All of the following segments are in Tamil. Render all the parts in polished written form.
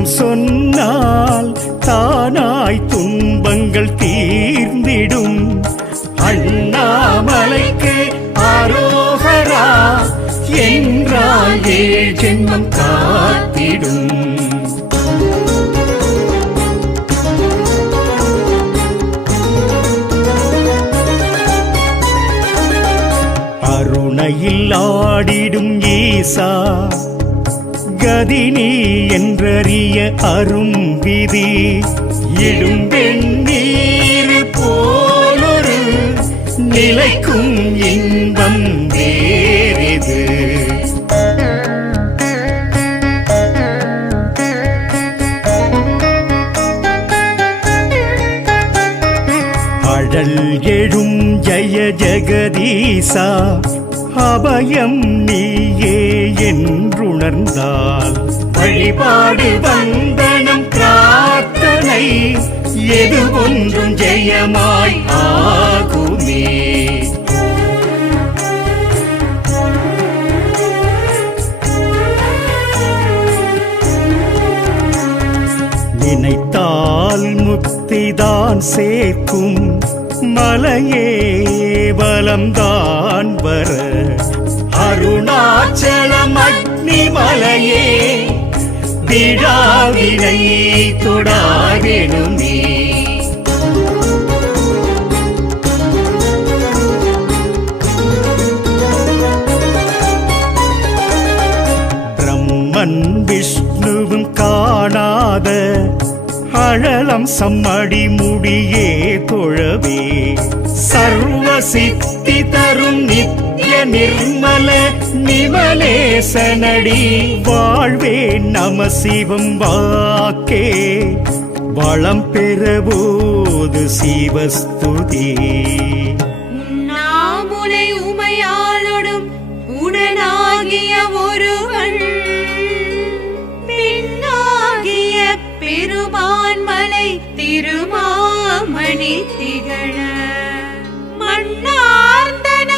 மனம் சொன்னால் தானாய் துன்பங்கள் தீர்ந்திடும். அண்ணாமலைக்கு ஆரோகரா என்றால் 7 ஜென்மம் காத்திடும். அருணையில் ஆடிடும் ஈசா கதினி என்றறிய அரும் விதி. இடும் வெண்ணீர் போலொரு நிலைக்கும் இன்பம் வேறெது. அழல் எழும் ஜய ஜெகதீசா அபயம் நீயே என்றுணர்ந்தால் வழிபாடு வந்தனம் பிரார்த்தனை எது ஒன்றும் ஜெயமாய் ஆகுமே. நினைத்தால் முக்திதான் சேர்க்கும் மலையே பலம்தான் வர. அருணாச்சலம் அக்னி மலையே விழாவினை தொடாதெனுமே. பிரம்மன் விஷ்ணுவும் காணாத அழலம் சம்மடி முடியே தொழவே. சர்வ சித்தி தரும் நித்ய நிர்மல நிமலேசனடி வாழ்வே நம சிவம் வாக்கே வளம் பெறபோது சிவஸ்துதி. உண்ணாமுலை உமையாளோடும் உடனாகிய ஒருவன் பெண்ணாகிய பெருமான்மலை திருமாமணி திகழ. மண்ணார்ந்தன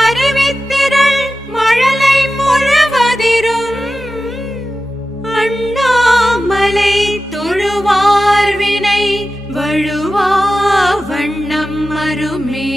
அறிவித்திரள் மழலை முழுவதிரும் அண்ணாமலை தொழுவார் வினை வழுவா வண்ணம் மருமே.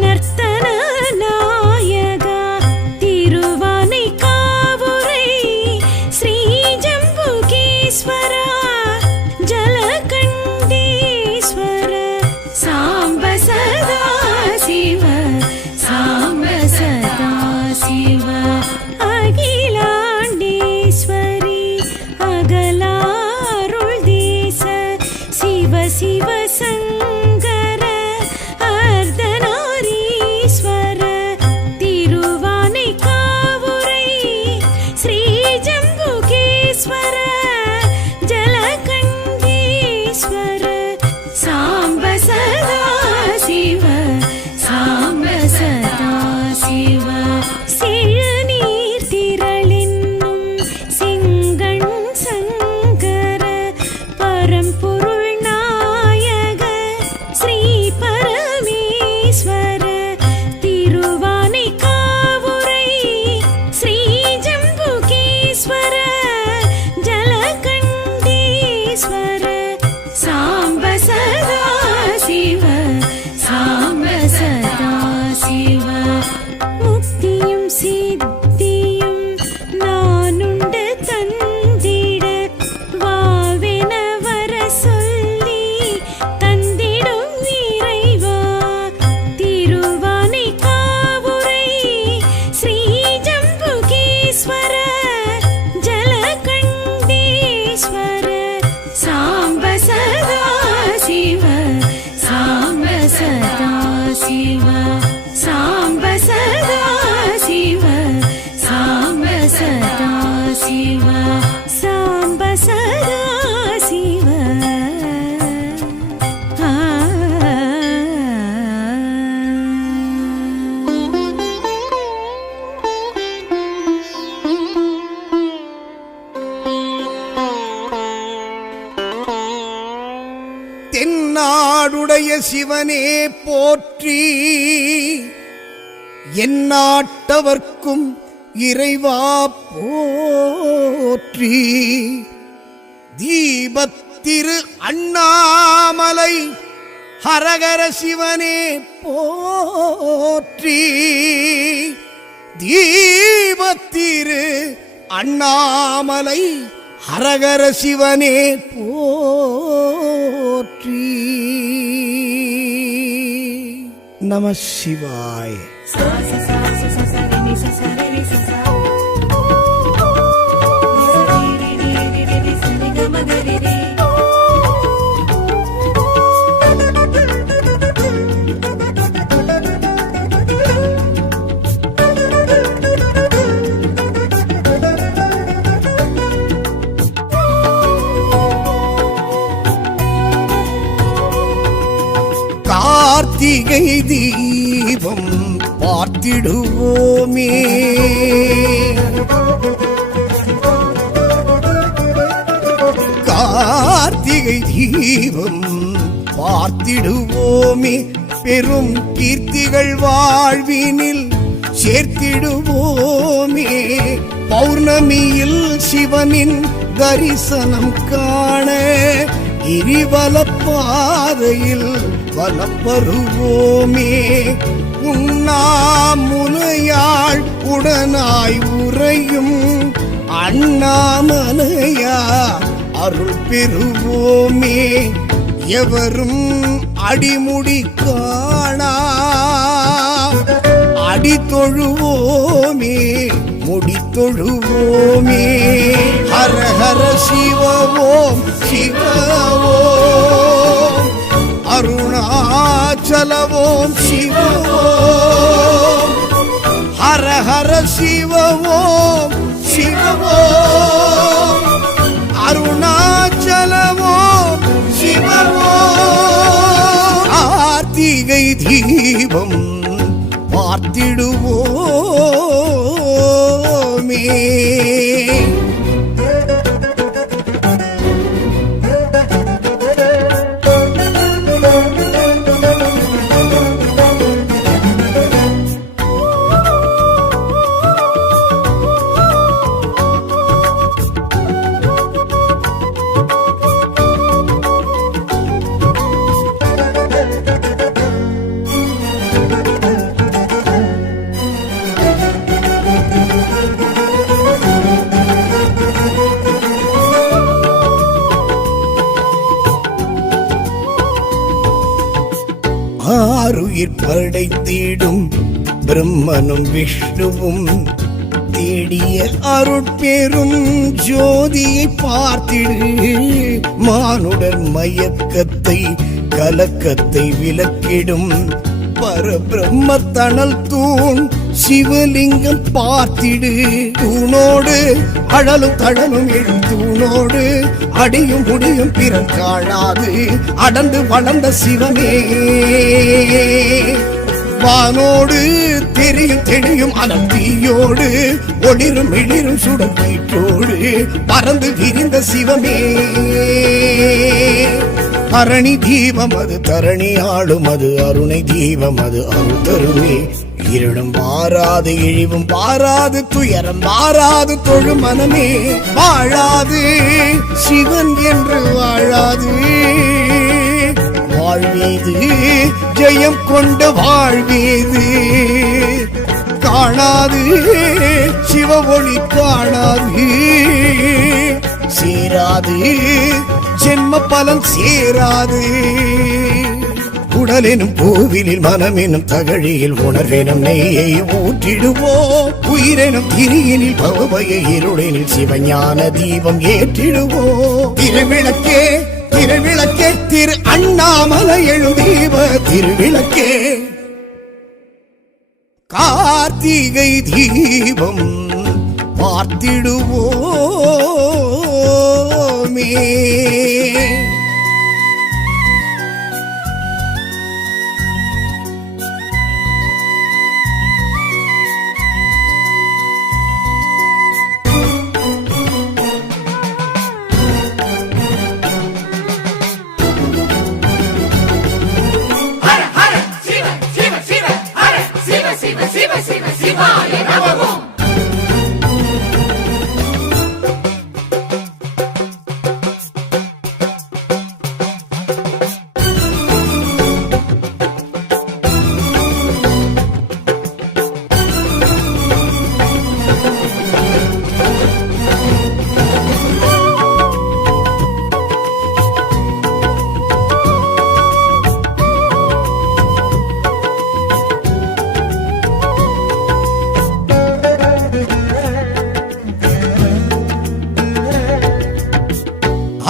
நர்த்தன நாயகா திருவானை காவுரை जलकण्ठीश्वर साम्ब सदा शिव साम्ब सदा शिव अखिलाण्डेश्वरी अगलारुள் देश शिव शिव शङ्कर अर्धनारीश्वर तिरुवानेकावुरै श्री जम्बुकेश्वर जलकण्ठीश्वर साम्ब सदा शिव साम्ब सदा शिव செழுநீர் திரளென்னும் செங்கண் சங்கர பரம்பொருள் நாயக ஸ்ரீ பரமேஸ்வர திருவானைக்காவுரை ஸ்ரீ ஜம்புகேஸ்வர ஜலகண்டீஸ்வர சாம்ப சதா சிவ சாம்ப சதா சிவ முக்தியும் சித்தியும் நானுண்டு தந்திட வாவென வர சொல்லி தந்திடும் இறைவா திருவானைக்காவுரை ஸ்ரீ ஜம்புகேஸ்வர ஜலகண்டீஸ்வர சாம்ப சதா சிவ சாம்ப சதா சிவ சாம்ப சதா சிவ சாம்ப சதா சிவ சாம்ப சதா சிவ தென்னாடுடைய சிவனே போற்றி, எந்நாட்டவர்க்கும் இறைவா போற்றி. தீபத்திரு அண்ணாமலை ஹரஹர சிவனே போற்றி. தீபத்திரு அண்ணாமலை ஹரஹர சிவனே போற்றி. நம சிவாய. கார்த்திகை தீபம் பார்த்திடுவோமே, கார்த்திகை தீபம் பார்த்திடுவோமே, பெரும் கீர்த்திகள் வாழ்வினில் சேர்த்திடுவோமே. பௌர்ணமியில் சிவனின் தரிசனம் காண கிரிவல பாதையில் வலப்பருவோமே. உண்ணாமுலையாள் உடனாய் உறையும் அண்ணாமலையா அருள் பெறுவோமே. எவரும் அடிமுடி காணா அடி தொழுவோமே, முடி தொழுவோமே. ஹர ஹர சிவ ஓம் சிவ ஓம், அருணாச்சல ஓம் சிவ ஓம். ஹர ஹர சிவ ஓம் சிவ ஓம், அருணாச்சல ஓம் சிவ ஓம். கார்த்திகை தீபம் பார்த்திடுவோமே. ஆருயிர் படைத்திடும் பிரம்மனும் விஷ்ணுவும் தேடிய அருட்பெரும் ஜோதியை பார்த்திடு. மானுடர் மயக்கத்தை கலக்கத்தை விலக்கிடும் பரபிரம்ம தணல் தூண் சிவலிங்கம் பார்த்திடு. தூணோடு அழலும் தழலும் எழும் தூணோடு அடியும் முடியும் பிறர் காணாது அடர்ந்து வளர்ந்த சிவமே. வானோடு தெரியும் தெளியும் அனந்தீயோடு ஒளிரும் எழிரும் சுடர் வீட்டோடு பறந்து விரிந்த சிவமே. அரணி தீபம் அது தரணி ஆளும் அது அருணை தீபம் அது அருள் தருமே. இருளும் வாராது இழிவும் வாராது துயரம் வாராது தொழு மனமே. வாழாது சிவன் என்று வாழாது வாழ்வேது ஜெயம் கொண்ட வாழ்வேது. காணாது சிவ ஒளி காணாது சேராது ஜென்ம பலன் சேராது. உடலெனும் கோவிலில் மனமெனும் தகழியில் உணர்வெனும் நெய்யை ஊற்றிடுவோம். உயிரெனும் திரியினில் பவபய இருளெனில் சிவஞான தீபம் ஏற்றிடுவோம். திருவிளக்கே திருவிளக்கே திரு அண்ணாமலை எழும் தீப திருவிளக்கே. கார்த்திகை தீபம் பார்த்திடுவோமே.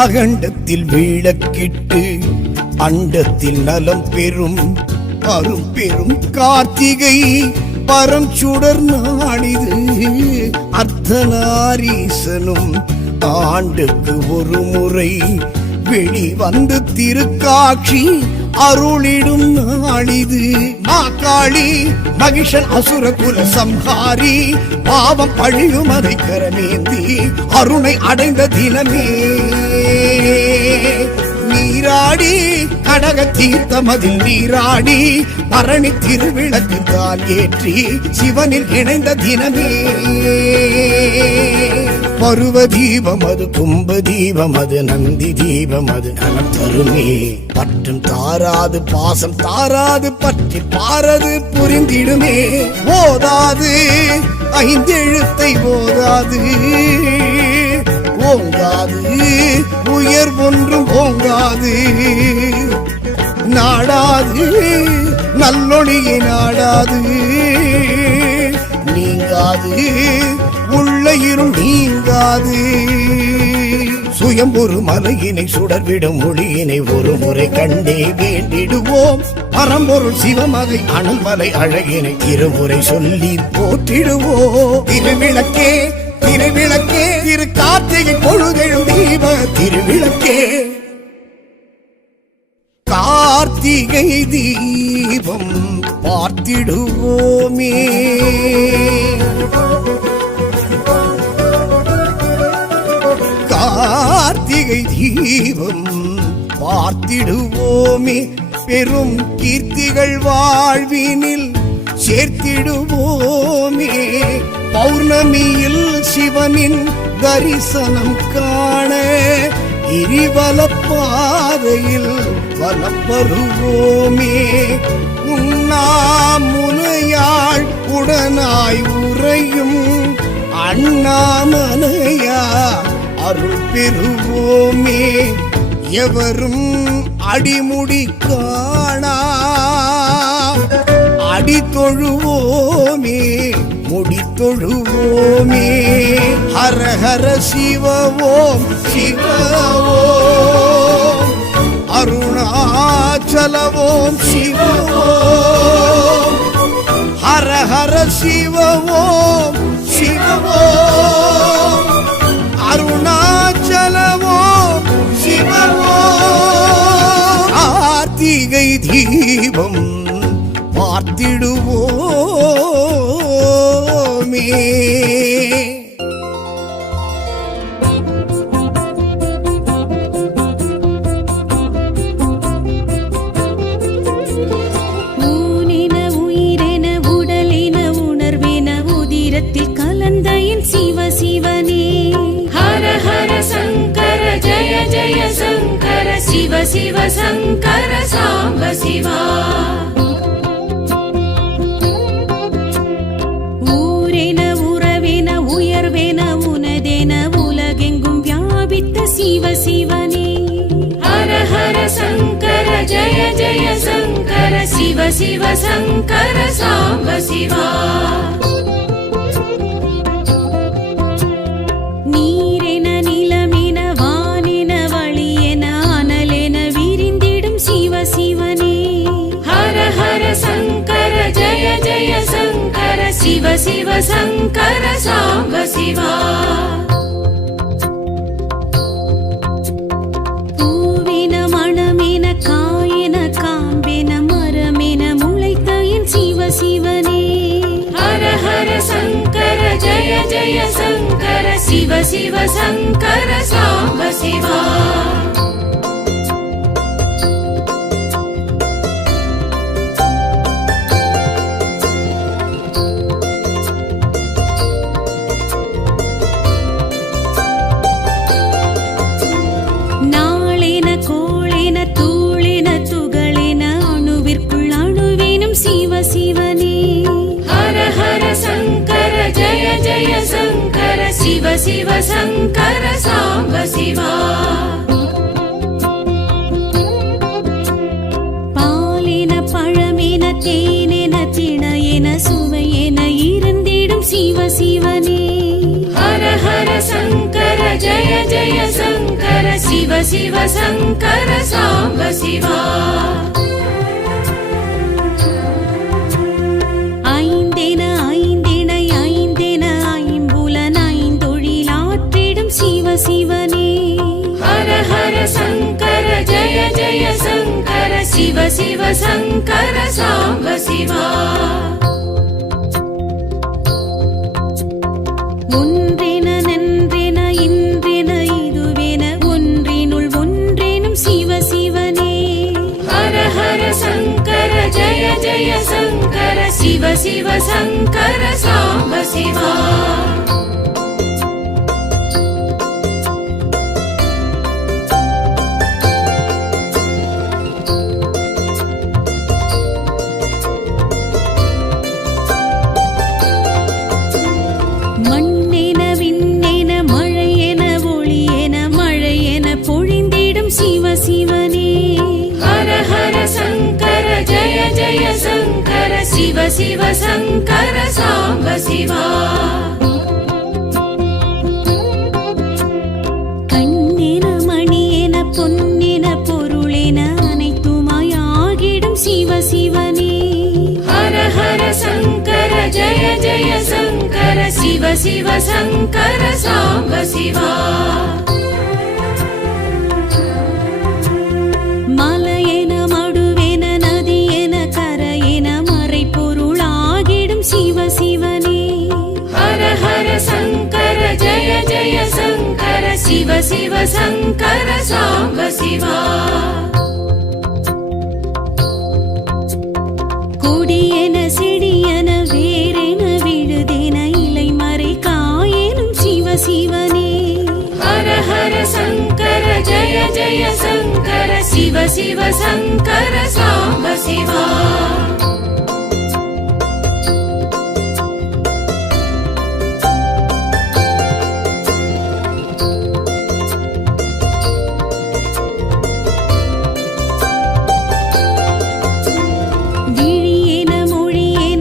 அகண்டத்தில் விளக்கிட்டு அண்டத்தில் நலம் பெறும் அரும் பெரும் கார்த்திகை பரம் சுடர் நாடிது. அர்த்தநாரீசனும் ஆண்டுக்கு ஒரு முறை வெளிவந்து திருக்காட்சி அருளிடும் நாளிது. மாகாளி மகிஷன் அசுர குல சம்ஹாரி பாவம் பழியும் அதை கரமேந்தி அருணை அடைந்த தினமே. நீராடி கடக தீர்த்தமதில் நீராடி பரணி திருவிளக்கு தான் ஏற்றி சிவனில் இணைந்த தினமே. பருவ தீபம் அது கும்ப தீபம் அது நந்தி தீபம் அது நலம் தருமே. பற்றும் தாராது பாசம் தாராது பற்றி பாரது புரிந்திடுமே. ஓதாது ஐந்தெழுத்தை ஓதாது ஓங்காது உயர் ஒன்றும் ஓங்காது. நாடாது நல்லொழியை நாடாது நீங்காது உள்ள இருள் நீங்காது. சுயம்பொரு மலையினை சுடர்விடும் மொழியினை ஒரு முறை கண்டே வேண்டிடுவோம். பரம்பொருள் சிவமகை அனல்மலை அழகினை இருமுறை சொல்லி போற்றிடுவோம். திருவிளக்கே திருவிளக்கே திரு கார்த்திகை பொழுதெழும் தீப திருவிளக்கே. கார்த்திகை தீபம் பார்த்திடுவோமே. கார்த்திகை தீபம் பார்த்திடுவோமே. பெரும் கீர்த்திகள் வாழ்வினில் சேர்த்திடுவோமே. பௌர்ணமியில் சிவனின் தரிசனம் காண கிரிவல பாதையில் வலம் வருவோமே. உண்ணாமுலையாள் உடனாய் உறையும் அண்ணாமலையா அருள் பெறுவோமே. எவரும் அடிமுடி காணா தொழுவோமே முடி தொழுவோமே. ஹர ஹர சிவ ஓம் சிவ ஓம் அருணாச்சல ஓம் சிவ ஓம் ஹர ஹர சிவ ஓம் சிவ ஓம் அருணாச்சல ஓம் சிவ ஓம். கார்த்திகை தீபம் பார்த்திடுவோமே. ஊனென உயிரென உடலென உணர்வென உதிரத்தில் கலந்த என் சிவ சிவனே. ஹர ஹர சங்கர ஜய ஜய சங்கர சிவ சிவ சங்கர சாம்ப சிவா. ஊரென உறவென உயர்வென உனதென உலகெங்கும் வியாபித்த சிவ சிவனே. ஹர ஹர சங்கர ஜய ஜய சங்கர சிவ சிவ சங்கர சாம்ப சிவா. நீரென நிலமென வானென வழியென அனலென விரிந்திடும் சிவ சிவனே. ஹர ஹர சங்கர ஜய ஜய சங்கர சிவ சிவ சங்கர சாம்ப சிவா. பூவென மணமென காயென காம்பென மரமென முளைத்த என் சிவ சிவனே. ஹர ஹர சங்கர ஜய ஜய சங்கர சிவ சிவ சங்கர சாம்ப சிவா. நாளென கோளென தூளென துகளென அணுவிற்குள் அணுவேனும் சிவ சிவனே. ஹர ஹர சங்கர ஜய ஜய சங்கர சிவ சிவ சங்கர சாம்ப சிவா. பாலென பழமென தேனென திணையென சுவையென இருந்திடும் சிவ சிவனே. ஹர ஹர சங்கர ஜய ஜய சங்கர சிவ சிவ சங்கர சாம்ப சிவா. ஐந்தென ஐந்தென ஐந்தென ஐம்புலன் ஐந்தொழிலாற்றிடும் சிவ சிவனே. ஹர ஹர சங்கர ஜய ஜய சங்கர சிவ சிவ சங்கர சாம்ப சிவா. ஒன்றென நன்றென இன்றென இதுவென ஒன்றினுள் ஒன்றேனும் சிவ சிவனே. ஹர ஹர சங்கர ஜய ஜய சங்கர சிவ சிவ சங்கர சாம்ப சிவா. மண்ணென விண்ணென மழையென ஒளியென மழையென பொழிந்திடும் சிவ சிவனே. ஹர ஹர சங்கர ஜய ஜய சங்கர சிவ சிவ சங்கர சாம்ப சிவா. கண்ணென மணியென பொன்னென பொருளென அனைத்துமாய் ஆகிடும் சிவ சிவனே. ஹர ஹர சங்கர ஜய ஜய சங்கர சிவ சிவ சங்கர சாம்ப சிவா. மலையென மடுவென நதியென கரையென மறைப்பொருளாகிடும் சிவ சிவனே. ஹர ஹர சங்கர ஜய ஜய சங்கர சிவ சிவ சங்கர சாம்ப சிவா. கொடியென செடியென வேரென விழுதென இலை மறை காயெனும் சிவ சிவனே. ஹர ஹர சங்கர ஜய ஜய சங்கர சிவ சிவ சங்கர சாம்ப சிவா. விழியென மொழியென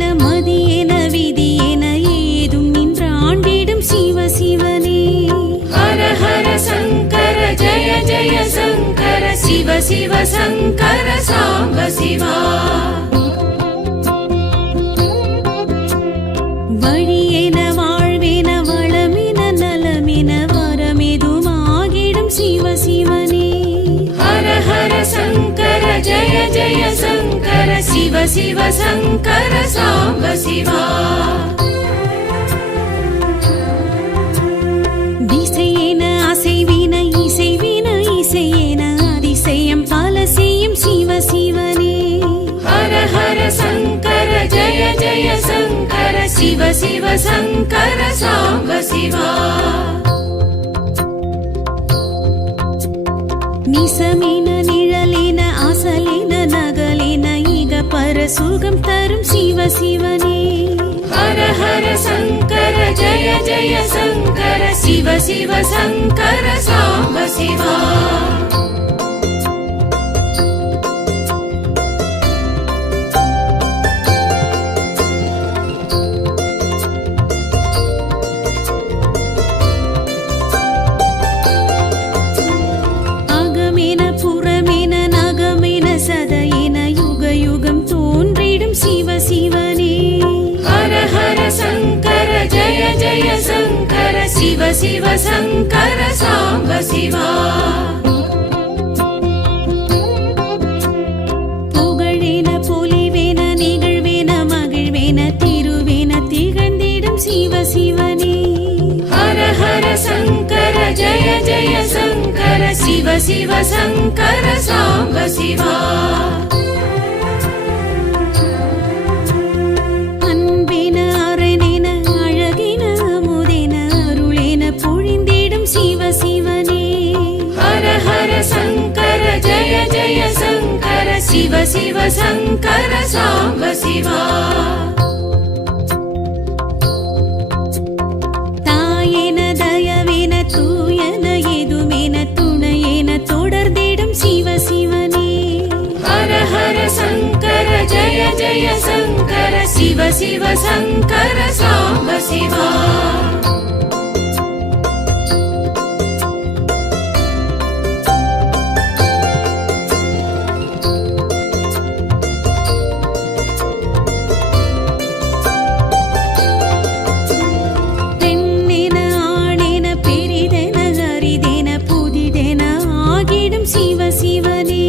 சிவ சிவ சங்கர சாம்ப சிவா வழியென வாழ்வென வளமென நலமென வரமெதுமாகிடும் சிவ சிவனே ஹர ஹர சங்கர ஜய ஜய சங்கர சிவ சிவ சங்கர சாம்ப சிவா திசையென அசைவின இசைவின இசையென அதிசயம் பல செய்யும் சிவ சிவனே ஹர ஹர சங்கர ஜய ஜய சங்கர சிவ சிவ சங்கர சாம்ப சிவா நிசமென நிழலென அசலென நகலென இக பர சுகம் தரும் சிவ சிவனே ஹர ஹர சங்கர ஜய ஜய சங்கர சிவ சிவ சங்கர சாம்ப சிவா அகமென புறமென நகமென சதையென யுக யுகம் தோன்றிடும் சிவ சிவனே ஹர ஹர சங்கர ஜய ஜய சங்கர சிவ சிவ சங்கர சாம்ப சிவா புகழென பொலிவென நிகழ்வென மகிழ்வென திருவென திகழ்ந்திடும் சிவ சிவனே ஹர ஹர சங்கர ஜய ஜய சங்கர சிவ சிவ சங்கர சாம்ப சிவா அன்பென அரணென அழகென அமுதென அருளென பொழிந்திடும் சிவ சிவனே ஹர ஹர சங்கர ஜய ஜய சங்கர சிவ சிவ சங்கர சாம்ப சிவா தாயென தயவென தூயன எதுமென துணையென தொடர்ந்திடும் சிவ சிவனே ஹர ஹர சங்கர ஜய ஜய சங்கர சிவ சிவ சங்கர சாம்ப சிவா பெண்ணென ஆணென பெரிதென அரிதென புதிதென ஆகிடும் சிவ சிவனே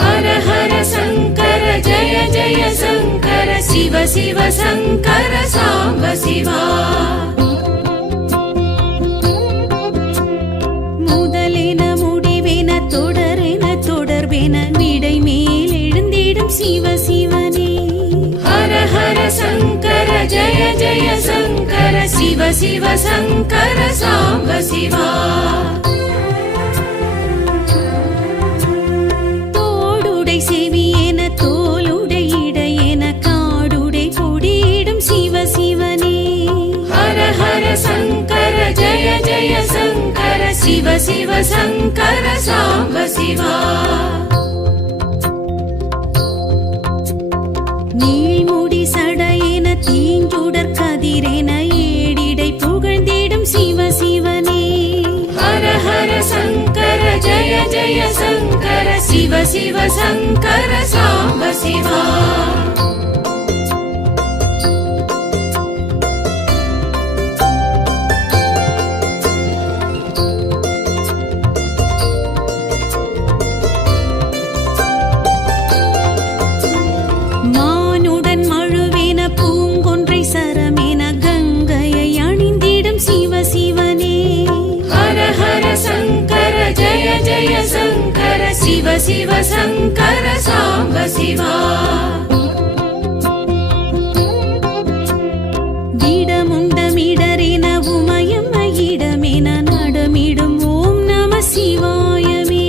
ஹர ஹர சங்கர ஜய ஜய சங்கர சிவ சிவ சங்கர சாம்ப சிவா முதலென முடிவென தொடரென தொடர்பென விடை மேல் எழுந்திடும் சிவ சிவனே ஹர ஹர சங்கர ஜய ஜய சங்கர சிவ சிவ சங்கர சாம்ப சிவா தோடுடை செவியென தோலுடை இடையென காடுடை கொடியிடும் சிவ சிவனே ஹர ஹர சங்கர ஜய ஜய சங்கர சிவ சிவ சங்கர சாம்ப சிவா நீள்முடி சடையென தீஞ்சுடர் கதிரென ஏடிடை புகழ்ந்திடும் சிவ சிவனே ஹர ஹர சங்கர ஜய ஜய சங்கர சிவ சிவ சங்கர சாம்ப சிவா மானுடன் மழுவென பூங்கொன்றை சரமென கங்கையை அணிந்திடும் சிவ சிவனே ஹர ஹர சங்கர ஜய ஜய சங்கர சிவ சிவ சங்கர சாம்ப சிவா இடமுண்டமிடரென உமயம் இடமென நடமிடும் ஓம் நம சிவாயமே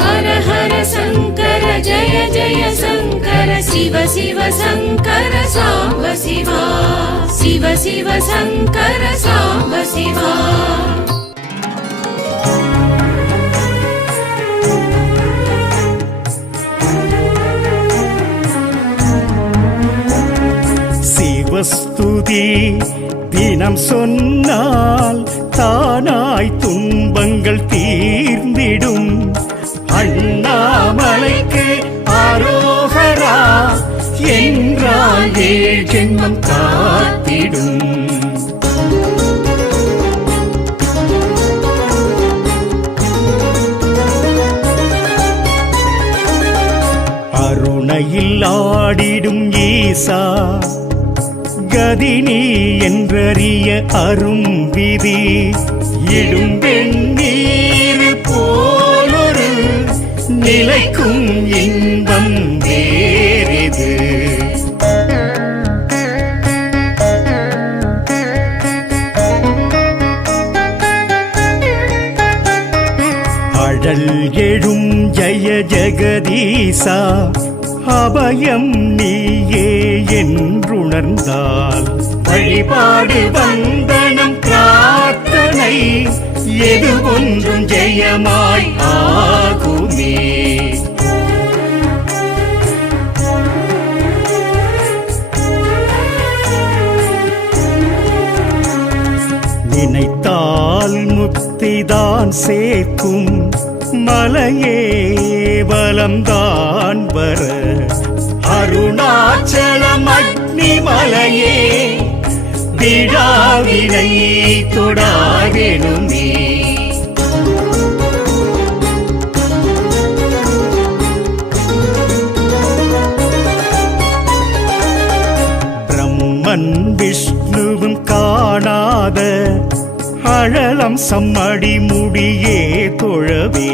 ஹர ஹர சங்கர ஜய ஜய சங்கர சிவ சிவ சங்கர சாம்ப சிவா சிவ சிவ சங்கர சாம்ப சிவா சிவஸ்துதி தினம் சொன்னால் தானாய் துன்பங்கள் தீர்ந்திடும் அண்ணா காத்திடும். அருணையில் ஆடிடும் ஈசா கதினி என்றறிய அரும் விதி இடும் வெண்ணீர் போலொரு நிலைக்கும் இன்பம் வேறிது. அழல் எழும் ஜெய ஜெகதீசா அபயம் நீயே என்றுணர்ந்தால் வழிபாடு வந்தனம் பிரார்த்தனை எது ஒன்றும் ஜெயமாய் ஆகுமே. நினைத்தால் முக்திதான் சேர்க்கும் மலையே பலம்தான் வர அருணாச்சலம் அக்னி மலையே விழாவினை தொடாகெனுமே. பிரம்மன் விஷ்ணுவும் காணாத அழலம் சம்மடி முடியே தொழவே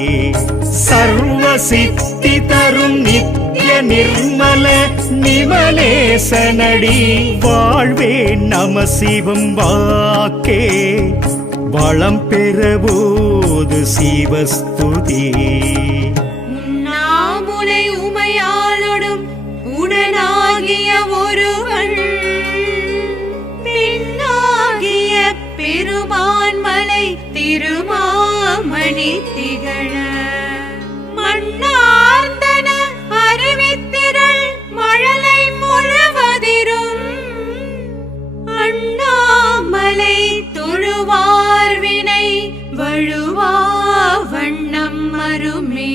சர்வ சித்தி தரும் நித்ய நிர்மல நிமலேசனடி வாழ்வே நம சிவம் வாக்கே வளம் பெறபோது சிவஸ்துதி. உண்ணாமுலை உமையாளொடும் உடனாகிய ஒருவன் பின்னாகிய பெருமான்மலை திருமாமணி திகழ மண்ணார்ந்தன அறிவித்திரள் மழலை முழுவதிரும் அண்ணாமலை தொழுவார்வினை வழுவா வண்ணம் மருமே.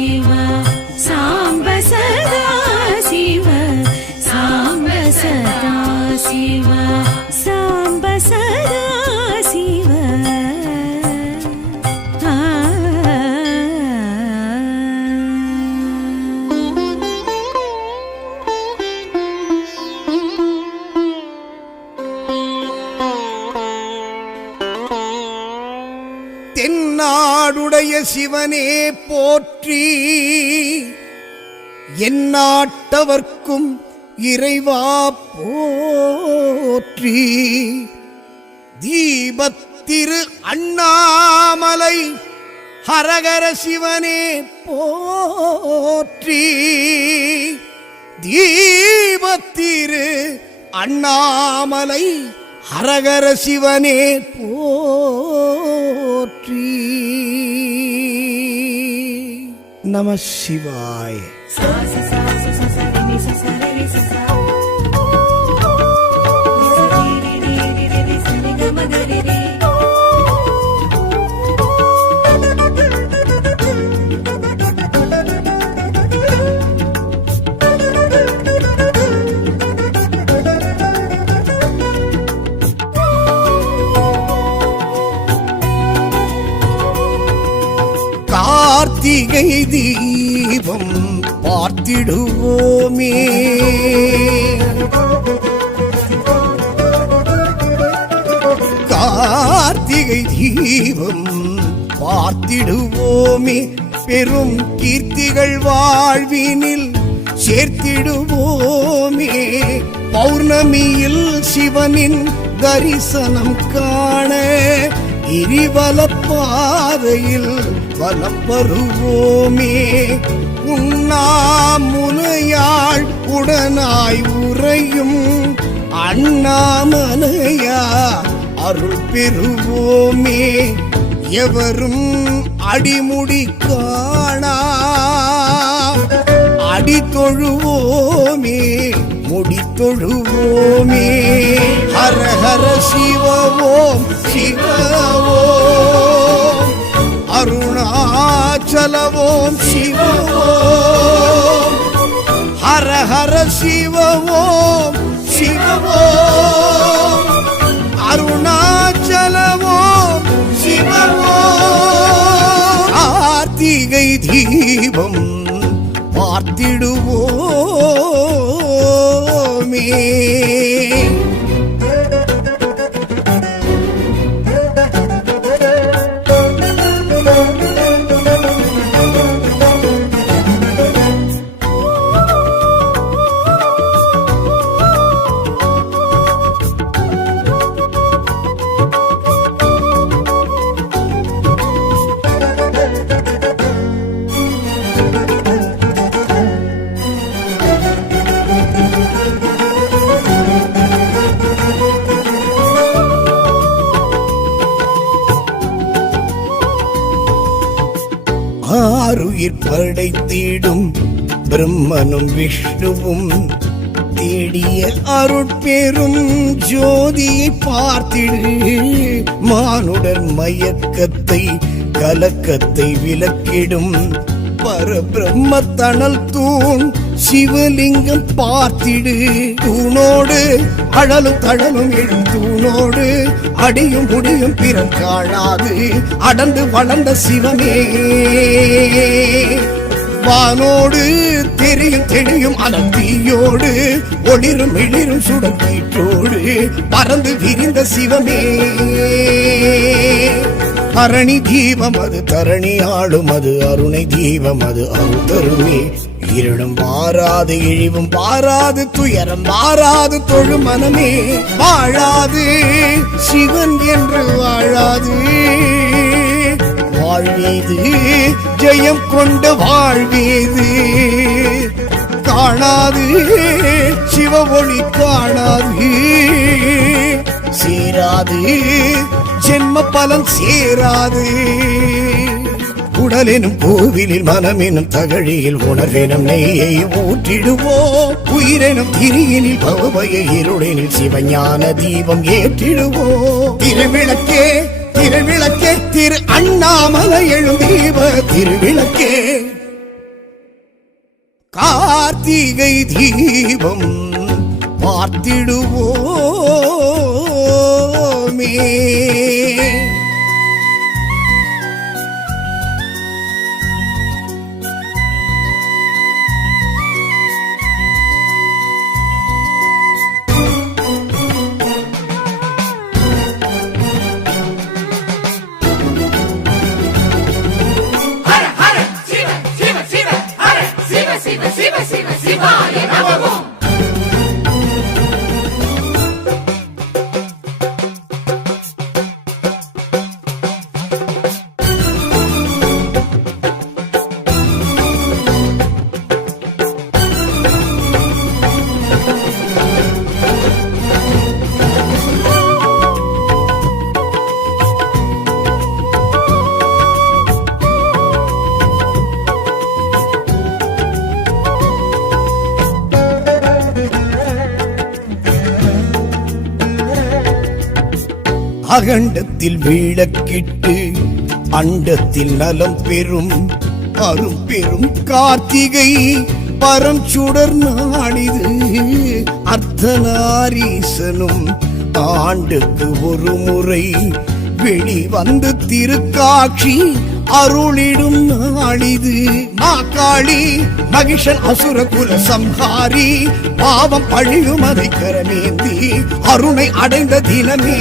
சிவ சாம்ப சதா சிவ சாம்ப சதா சிவ சாம்ப சதா சிவ தென்னாடுடைய சிவனே போற்றி, எந்நாட்டவர்க்கும் இறைவா போற்றி. தீபத்திரு அண்ணாமலை ஹரஹர சிவனே போற்றி. தீபத்திரு அண்ணாமலை ஹரஹர சிவனே போற்றி. நம சிவாய. கார்த்திகை தீபம் பார்த்திடுவோமே, கார்த்திகை தீபம் பார்த்திடுவோமே, பெரும் கீர்த்திகள் வாழ்வினில் சேர்த்திடுவோமே. பௌர்ணமியில் சிவனின் தரிசனம் காண கிரிவல பாதையில் வலம் வருவோமே. உண்ணாமுலையாள் உடனாய் உறையும் அண்ணாமலையா அருள் பெறுவோமே. எவரும் அடிமுடி காணா அடி தொழுவோமே, முடி தொழுவோமே. ஹர ஹர சிவ ஓம் சிவ ஓம், அருணாச்சல ஓம் சிவ ஓம். ஹர ஹர சிவ ஓம் சிவ ஓம், அருணாச்சல ஓம் சிவ ஓம். கார்த்திகை தீபம் பார்த்திடுவோமே. ஆருயிர் படைத்திடும் பிரம்மனும் விஷ்ணுவும் தேடிய அருட்பெரும் ஜோதியை பார்த்திடு. மானுடர் மயக்கத்தை கலக்கத்தை விலக்கிடும் பரபிரம்ம தணல் தூண் சிவலிங்கம் பார்த்திடு. தூணோடு அழலும் தழலும் எழும் தூணோடு அடியும் முடியும் பிறன் காணாது அடர்ந்து வளர்ந்த சிவமே. வானோடு தெரியும் தெளியும் அனந்தீயோடு ஒளிரும் இளிரும் சுடக்கீற்றோடு பறந்து விரிந்த சிவமே. அரணி தீபம் அது தரணி ஆளும் அது அருணை தீபம் அது அருள் தருமே. இருளும் வாராது இழிவும் வாராது துயரம் வாராது தொழு மனமே. வாழாது சிவன் என்று வாழாது வாழ்வீது ஜெயம் கொண்ட வாழ்வீது. காணாது சிவ ஒளி காணாது சேராது ஜென்ம பலன் சேராது. உடலெனும் கோவிலில் மனமெனும் தகழியில் உணர்வெனும் நெய்யை ஊற்றிடுவோம். உயிரெனும் திரியினில் பவபய இருளெனில் சிவஞான தீபம் ஏற்றிடுவோம். திருவிளக்கே திருவிளக்கே திரு அண்ணாமலை எழும் தீப திருவிளக்கே கார்த்திகை தீபம் பார்த்திடுவோமே. அகண்டத்தில் விளக்கிட்டு அண்டத்தில் நலம் பெறும் அரும் பெரும் கார்த்திகை பரம் சுடர் நாடிது. அர்த்தநாரீசனும் ஆண்டுக்கு ஒரு முறை வெளிவந்து திருக்காட்சி அருளிடும் நாளிது. மாகாளி மகிஷன் அசுர குல சம்ஹாரி பாவம் பழியும் அதை கரமேந்தி அருணை அடைந்த தினமே.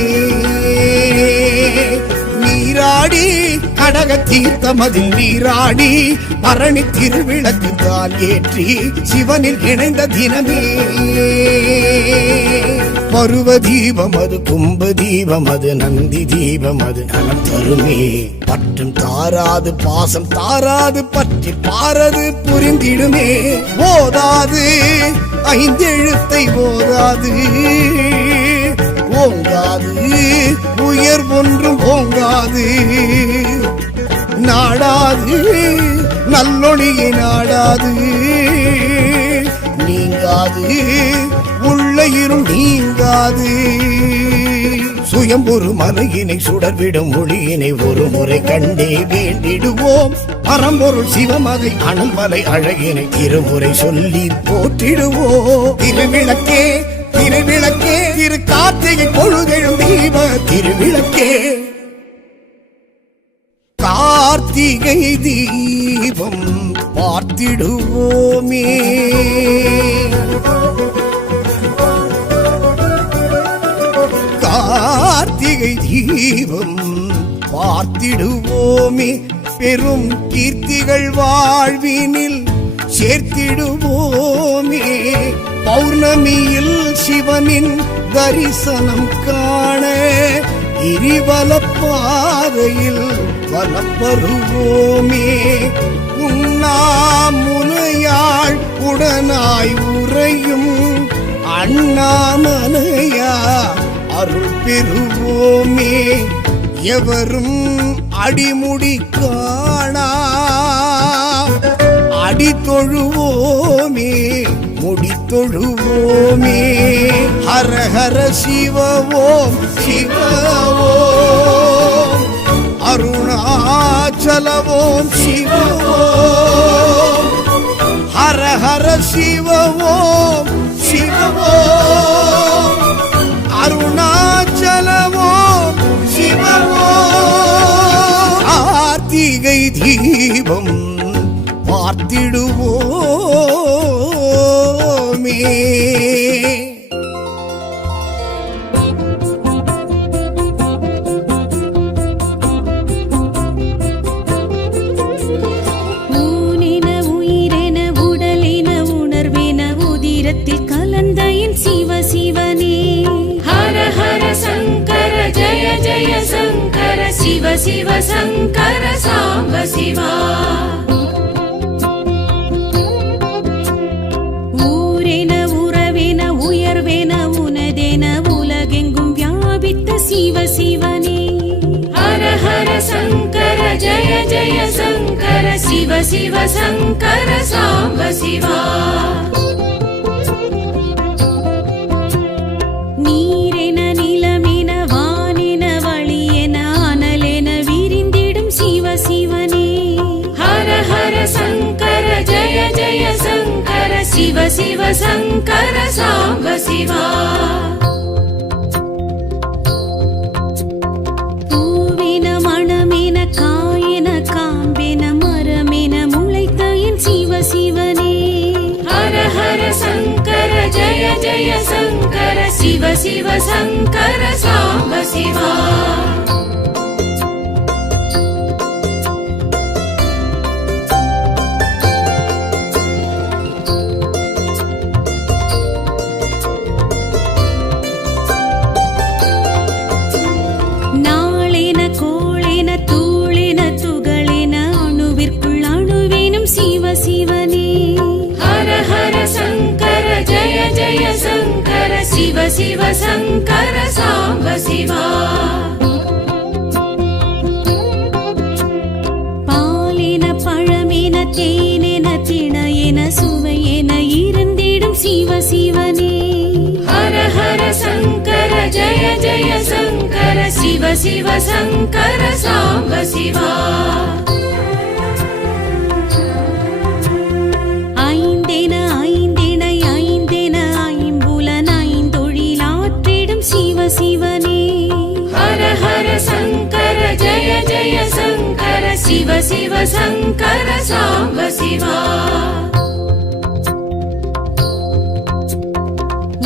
நீராடி கடக தீர்த்தமதில் நீராடி பரணி திருவிளக்கு தான் ஏற்றி சிவனில் இணைந்த தினமே. பருவ தீபம் அது கும்ப தீபம் அது நந்தி தீபம் அது நலம் தருமே. பற்றும் தாராது பாசம் தாராது பற்றி பாரது புரிந்திடுமே. ஓதாது ஐந்தெழுத்தை ஓதாது ஓங்காது உயர் ஒன்றும் ஓங்காது. நாடாது நல்லொளியை நாடாது நீங்காது உள்ள இரும் நீங்காது. சுயம்பொரு மலையினை சுடர்விடும் ஒளியினை ஒரு முறை கண்டே வேண்டிடுவோம். பரம்பொருள் சிவமதை அனல்மலை அழகினை இருமுறை சொல்லி போற்றிடுவோம். திருவிளக்கே திருவிளக்கே திரு கார்த்திகை பொழுதெழும் தீப திருவிளக்கே. கார்த்திகை தீபம் பார்த்திடுவோமே. கார்த்திகை தீபம் பார்த்திடுவோமே. பெரும் கீர்த்திகள் வாழ்வினில் சேர்த்திடுவோமே. பௌர்ணமியில் சிவனின் தரிசனம் காண கிரிவல பாதையில் வலம் வருவோமே. உண்ணாமுனையாள் உடனாய் உறையும் அண்ணாமலையா அருள் பெறுவோமே. எவரும் அடிமுடி காணா அடி தொழுவோமே முடி தொழுவோமே. ஹர ஹர சிவ ஓம் சிவ ஓம் அருணாச்சல ஓம் சிவ ஓம். ஹர ஹர சிவ ஓம் சிவ ஓம் அருணாச்சல ஓம் சிவ ஓம். கார்த்திகை தீபம் பார்த்திடுவோமே. ஊனென உயிரென உடலென உணர்வென உதிரத்தில் கலந்த என் சிவ சிவனே. ஹர ஹர சங்கர ஜய ஜய சங்கர சிவ சிவ சங்கர சாம்ப சிவா. ஊரென உறவென உயர்வென உனதென உலகெங்கும் வியாபித்த சிவ சிவனே. ஹர ஹர சங்கர ஜய ஜய சங்கர சிவ சிவ சங்கர சாம்ப சிவா. நீரென நிலமென வானென வழியென அனலென விரிந்திடும் சிவ சிவனே. ஹர ஹர சங்கர ஜய ஜய சங்கர சிவ சிவ சிவ சங்கர சாம்ப சிவா. பூவின மணமென காயன காம்பென மரமென முளைத்த என் சிவ சிவனே. ஹர ஹர சங்கர ஜய ஜய சங்கர சிவ சிவ சங்கர சாம்ப சிவா. நாளென கோளென தூளென துகளென அணுவிற்குள் அணுவேனும் சிவ சிவனே. ஹர ஹர சங்கர ஜய ஜய சங்கர சிவ சிவ சங்கர சாம்ப சிவா. பாலென பழமென தேனென திணையென சுவையென இருந்திடும் சிவ சிவனே. ஹர ஹர சங்கர ஜய ஜய சங்கர சிவ சிவ சங்கர சாம்ப சிவா. ஐந்தென ஐந்தென ஐந்தென ஐம்புலன் ஐந்தொழிலாற்றிடும் சிவ சிவனே. ஹர ஹர சங்கர ஜய ஜய சங்கர சிவ சிவ சங்கர சாம்ப சிவா.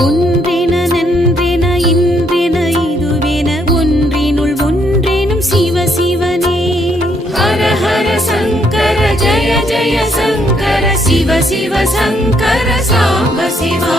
ஒன்றென நன்றென இன்றென இதுவென ஒன்றினுள் ஒன்றேனும் சிவ சிவனே. ஹர ஹர சங்கர ஜய ஜய சங்கர சிவ சிவ சங்கர சாம்ப சிவா.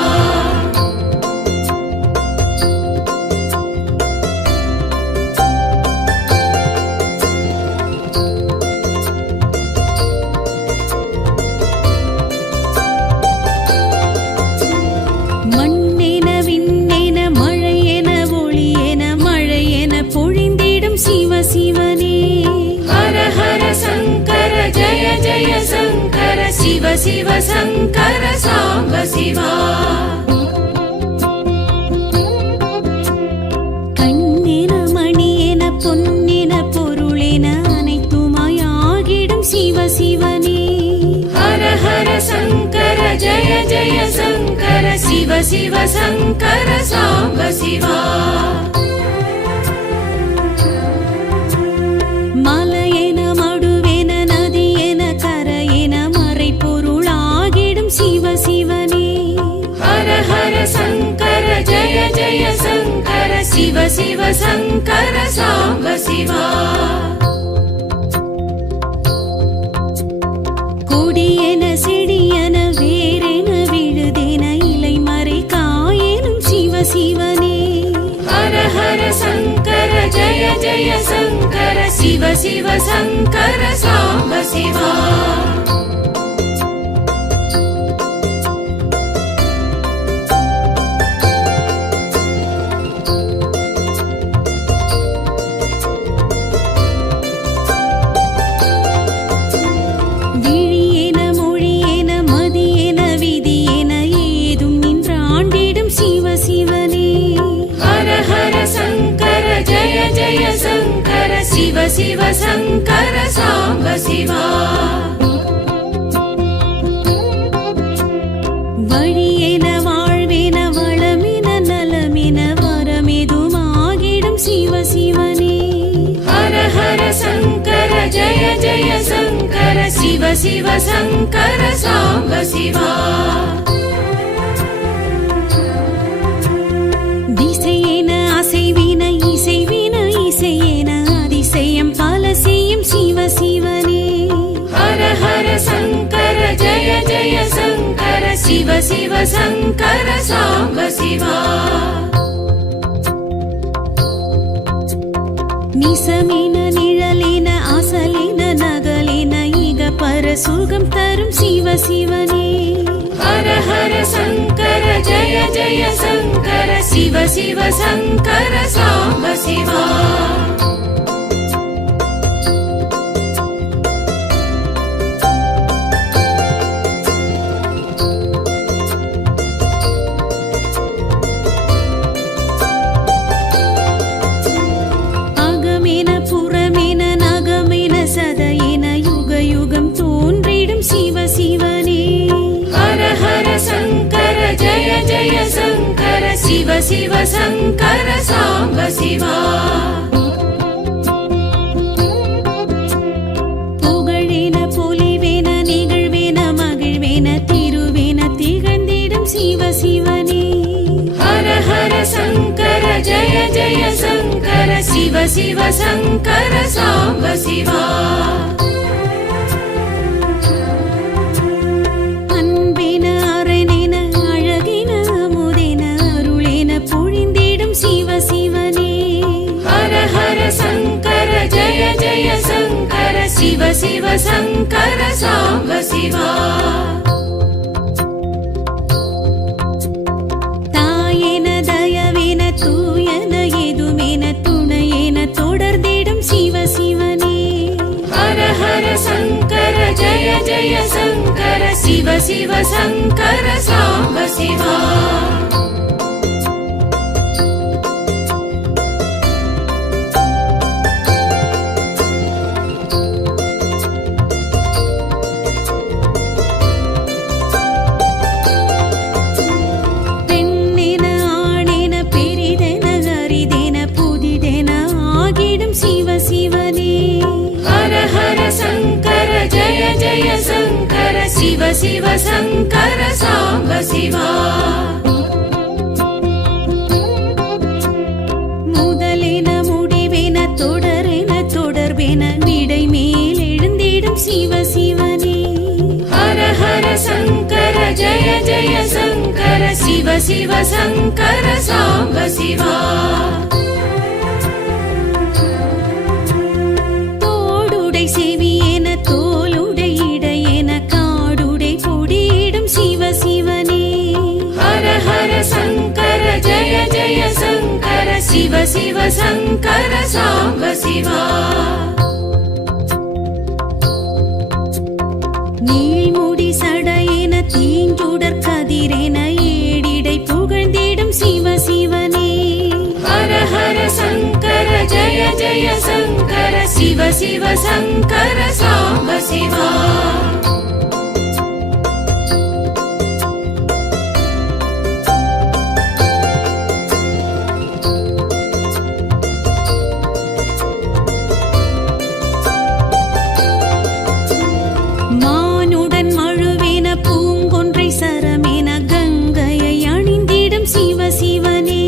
மண்ணென விண்ணென மழையென ஒளியென மழையென பொழிந்திடும் சிவ சிவனே. ஹர ஹர சங்கர ஜய ஜய சங்கர சிவ சிவ சங்கர சாம்ப சிவா. கண்ணென மணியென பொன்னென பொருளென அனைத்துமாய் ஆகிடும் சிவ சிவனே. ஹர ஹர சங்கர ஜய ஜய சங்கர சிவ சிவ சங்கர சாம்ப சிவா. மலையென மடுவென நதியென கரையென மறை பொருளாகிடும் சிவ சிவனே. ஹர ஹர சங்கர ஜய ஜய சங்கர சிவ சிவ சங்கர சாம்ப சிவா. கொடியென செடியென வேரென விழுதென இலை மறை காயேனும் சிவ சிவனே. ஹர ஹர சங்கர ஜய ஜய சங்கர சிவ சிவ சங்கர சாம்ப சிவா. விழியென மொழியென மதியென விதியென ஏதும் நின்றாண்டிடும் சிவ சிவனே. ஹர ஹர சங்கர ஜய ஜய சங்கர சிவ சிவ சங்கர சாம்ப சிவா. வழியென வாழ்வென வளமென நலமென வரமெதுமாகிடும் சிவ சிவனே. ஹர ஹர சங்கர ஜய ஜய சங்கர சிவ சிவ சங்கர சாம்ப சிவா. திசையென அசைவின இசைவின இசையென அதிசயம் பல செய்யும் சிவ சிவனே. ஹர ஹர சங்கர ஜய ஜய சங்கர சிவ சிவ சங்கர சாம்ப சிவா. நிசமென நிழலென அசலென நகலென இக பர சுகம் தரும் சிவ சிவனே. ஹர ஹர சங்கர ஜய ஜய சங்கர சிவ சிவ சங்கர சாம்ப சிவா. அகமென புறமென நகமென சதையென யுக யுகம் தோன்றிடும் சிவ சிவனே. ஹர ஹர சங்கர சங்கர சாம்ப சிவா புகழேன பொலிவேன நிகழ்வேன மகிழ்வேன திருவேன திகழ்ந்திடும் சிவ சிவனே ஹர ஹர சங்கர ஜய ஜய சங்கர சிவ சிவ சங்கர சாம்ப சிவா அன்பேன அரணேன அழகேன அமுதேன அருளேன பொழிந்திடும் சிவ சிவனே ஹர ஹர சங்கர ஜய ஜய சங்கர சிவ சிவ சங்கர சாம்ப சிவா தாயேன தயவேன தூயன எதுமேன துணையேன தொடர்ந்திடும் சிவ சிவனே ஹர ஹர சங்கர ஜய ஜய சங்கர சிவ சிவ சங்கர சாம்ப சிவா பெண்ணென ஆணென பெரிதென அரிதென புதிதென ஆகிடும் சிவ சிவனே ஹர ஹர சங்கர ஜய ஜய சங்கர சிவ சிவ சங்கர சாம்ப சிவா முதலென முடிவென தொடரென தொடர்பென விடை மேல் எழுந்திடும் சிவ சிவனே ஹர ஹர சங்கர ஜய ஜய சங்கர சிவ சிவ சங்கர சாம்ப சிவா தோடுடை செவியேன தோலுடை இடையேன காடுடை பொடியிடும் சிவ சிவனே ஹர ஹர சங்கர ஜய ஜய சங்கர சிவ சிவ சங்கர சாம்ப சிவா நீள்முடி சடையேன தீஞ்சுடர் கதிரேன ஏடிடை புகழ்ந்திடும் சிவ சிவனே ஹர ஹர சங்கர ஜய ஜய சங்கர சிவ சிவ சங்கர சாம்ப சிவா மானுடன் மழுவேன பூங்கொன்றை சரமேன கங்கையை அணிந்திடும் சிவ சிவனே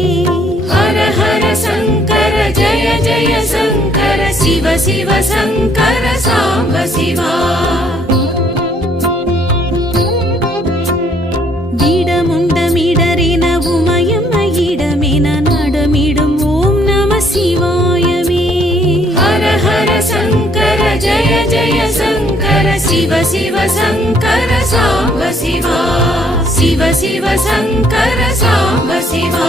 ஹர ஹர சங்கர ஜய ஜய சங்கர சிவ சிவ சங்கர சாம்ப சிவா திடமுண்டமிடரேன உமயம் இடமேன நடமிடும் ஓம் நம சிவாயமே ஹர ஹர சங்கர ஜய ஜய சங்கர சிவ சிவ சங்கர சாம்ப சிவா சிவ சிவ சங்கர சாம்ப சிவா